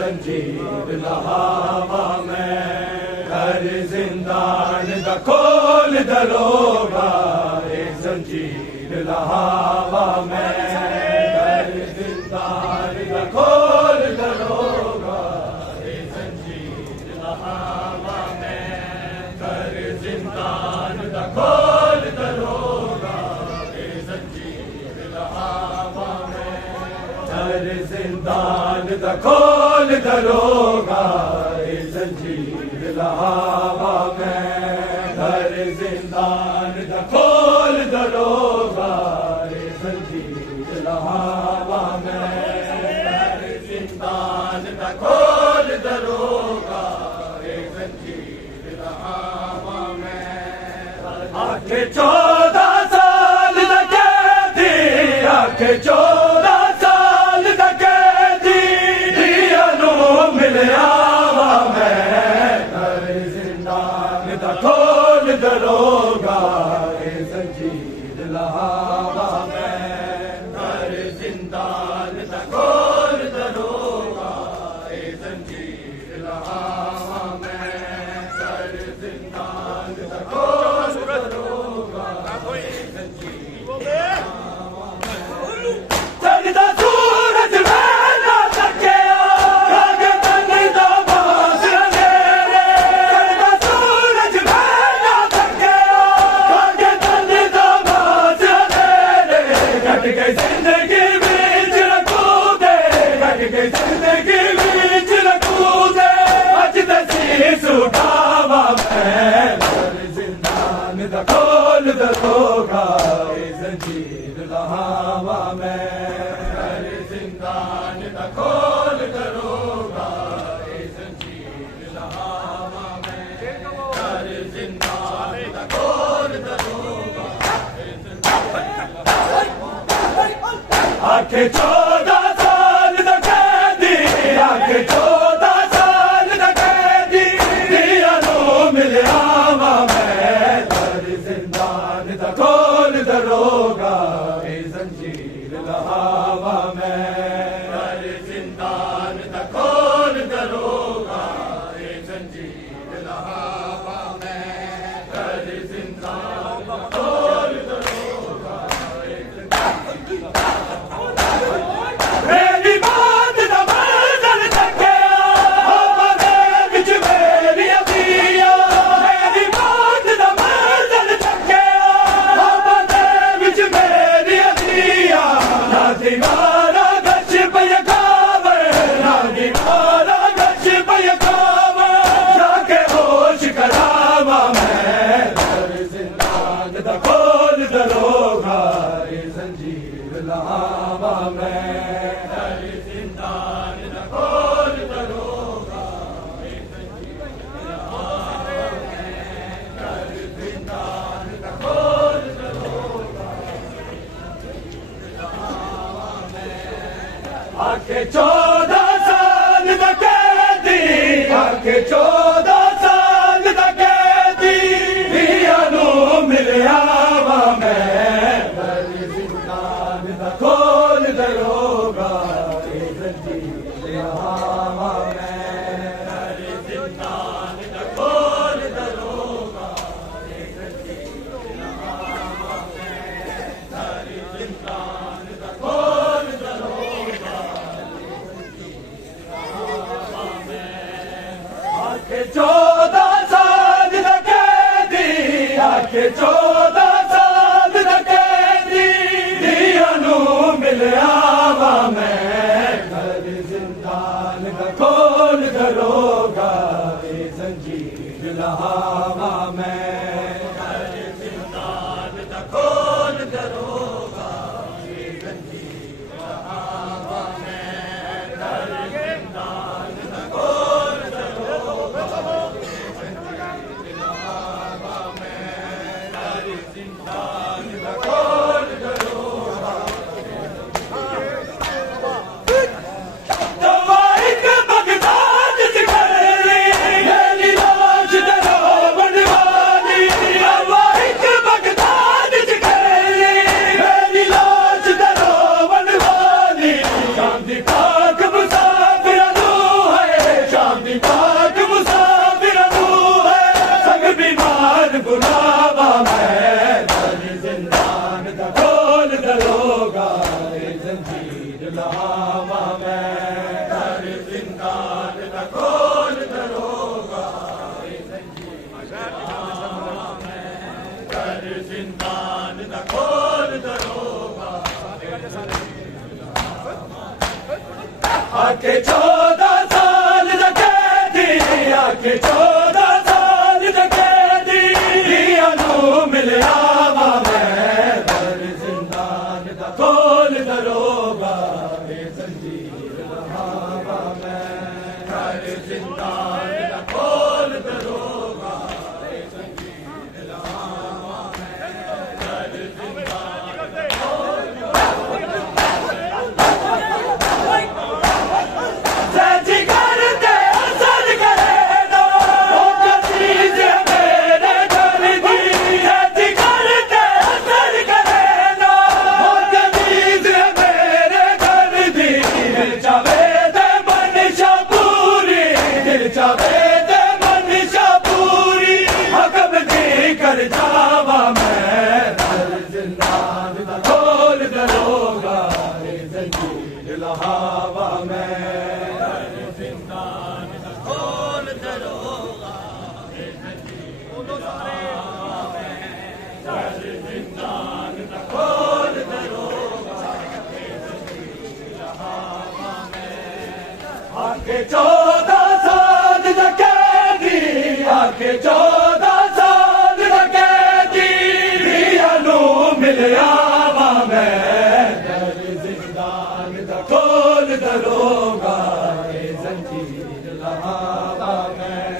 जंजीर लहावा में हर जिंदान दा खोल दरोगा जंजीर लहावा में हर जिंदान दा खोल दरोगा जंजीर लहावा में हर जिंदान दा खोल दरोगा जंजीर लहावा में हर जिंदान दा खोल दरोगा जंजीर लहावा में हर जिंदान दा खोल दरोगा जंजीर लहावा में हर जिंदान दा खोल दरोगा जंजीर लहावा में आखे 14 साल दा कैदी आखे 14 साल दा कैदी दिया नू मिलयावा मैं हर जिंदान दा खोल दरोगा जंजीर लहावा में हर जिंदान दा खोल दरोगा जंजीर लहावा में हर जिंदान दा खोल दरोगा जंजीर लहावा में चढ़दा सूरज मैना तकिया कागे तंदा बास अंधेरे चढ़दा सूरज मैना तकिया कागे तंदा बास अंधेरे कट गई जिंदगी बीच रखूदे कट गई जिंदगी बीच रखूदे अज तसीस उठावा मैं हर जिंदान दा खोल दरोगा जंजीर लहावा में हर जिंदान दा खोल दरोगा जंजीर लहावा में हर जिंदान दा खोल दरोगा आखे 14 साल दा कैदी आखे 14 साल दा कैदी दिया नू मिलयावा मैं हर जिंदान दा खोल दरोगा जंजीर लहावा में हर जिंदान दा खोल दरोगा जंजीर लहावा में हर जिंदान दा खोल दरोगा मेरी बात दा मंजर तकिया अपने विच मेरी अबिया मेरी बात दा मंजर तकिया अपने विच मेरी अबिया ना दीवारा गच पय खावर ना दीवारा गच पय खावर जाके होश करावा मैं हर जिंदान दा खोल दरोगा जंजीर लहावा में हर जिंदान दा खोल दरोगा जंजीर लहावा में हर जिंदान दा खोल दरोगा लहावा में आखे 14 साल दा कैदी आखे 14 साल दा कैदी दिया नू मिलयावा मैं हर जिंदान दा खोल दरोगा जंजीर लहावा में हर जिंदान दा खोल दरोगा जंजीर लहावा में हर जिंदान दा खोल दरोगा आखे 14 साल दा कैदी आखे 14 साल दा कैदी दिया नू मिलयावा मैं हर जिंदान दा खोल दरोगा जंजीर लहावा में हर जिंदान दा खोल दरोगा जंजीर लहावा में हर जिंदान दा खोल दरोगा जंजीर लहावा में हर जिंदान दा खोल दरोगा दवाई के बगदाद से कर ली मेरी लाश दरो कर बुलावा मैं दर जिंदान दा खोल दरोगा जंजीर लावा मैं दर जिंदान दा खोल दरोगा दर जिंदान दा खोल दरोगा आके 14 साल दा कैदी आके 14 साल दा कैदी दियानू मिलिया वा मैं दर जिंदान दा खोल दरोगा जंजीर लावा मैं दर जिंदान दा खोल दरोगा जंजीर लावा मैं दर जिंदान सजी करते असर करे ना ओ कसीज मेरे घर दी सजी करते असर करे ना ओ कसीज मेरे घर दी दिल चावे ते मनीषा पूरी दिल चावे ते मनीषा पूरी हकम दी कर जावा मैं दर जिंदान दा खोल दरोगा जंजीर लहावा मैं दर जिंदान दा खोल दरोगा जंजीर लहावा मैं दर जिंदान दा खोल दरोगा जंजीर लहावा मैं आके 14 साल दा कैदी आके 14 साल दा कैदी दियानू मिलिया वा मैं दर जिंदान दा खोल दरोगा जंजीर लहावा मैं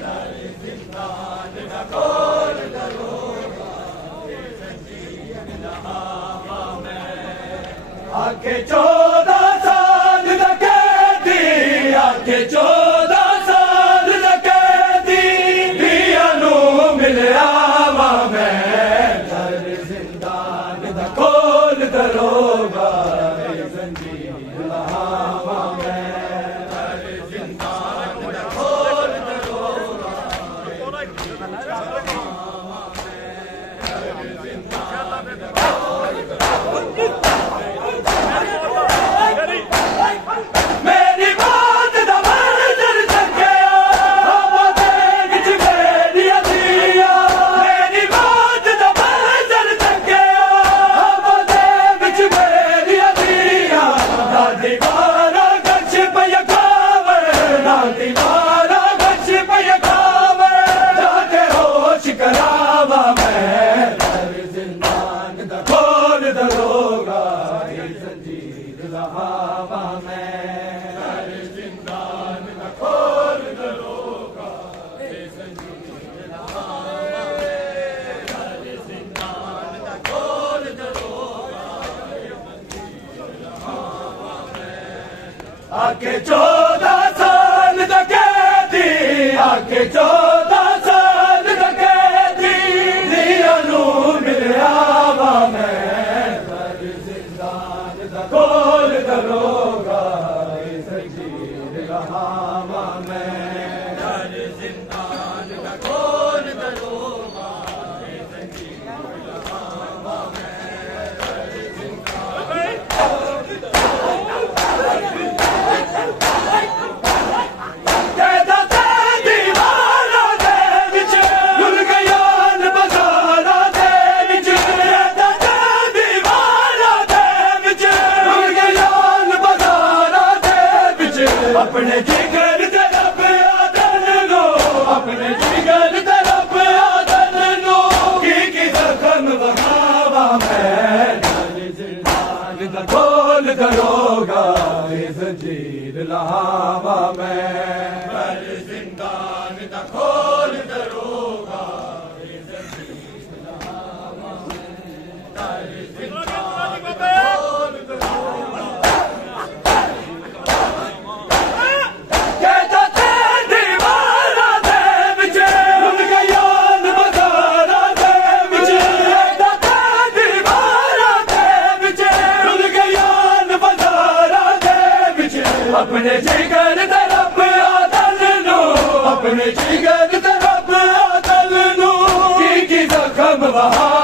दर जिंदान दा खोल दरोगा जंजीर लहावा मैं आके 14 साल दा कैदी आके 14 साल दा कैदी दियानू मिलिया वा मैं दर जिंदान दा खोल दरोगा जंजीर लहावा मैं दर जिंदान दा खोल दरोगा मेरी बात दा मंजर सकिया हवा दे विच मेरी दिया मेरी बात दा मंजर सकिया हवा दे विच मेरी दिया ना दीवारा गछ पया खावर ना दीवारा गछ पया खावर जाके होश करावा मैं दर जिंदान दा खोल दरोगा जंजीर लहावा मैं दर जिंदान दा खोल दरोगा जंजीर लहावा मैं दर जिंदान दा खोल दरोगा जंजीर लहावा मैं आके 14 साल दा कैदी आके 14 साल दा कैदी दियानू मिलिया वा मैं दर जिंदान दा खोल दरोगा जंजीर लहावा मैं दर जिंदान दा खोल दरोगा जंजीर लहावा मैं दर जिंदान कैदा ते दीवाना दे विच भुल गयान बजारा दे विच कैदा ते दीवाना दे विच भुल गयान बजारा दे विच अपने जिगर ते रब आदन लो अपने जिगर ते रब आदन लो की जख्म बहावा मैं दर जिंदान दा खोल दरोगा जंजीर लहावा मैं दर जिंदान दा खोल दरोगा जंजीर लहावा मैं दर जिंदान दा खोल दरोगा कहता ते दीवारा दे विच भुल गयान बजारा दे विच कहता ते दीवारा दे विच भुल गयान बजारा अपने जिगर दे रब आदल नू अपने जिगर दे रब आदल नू की जख्म वहा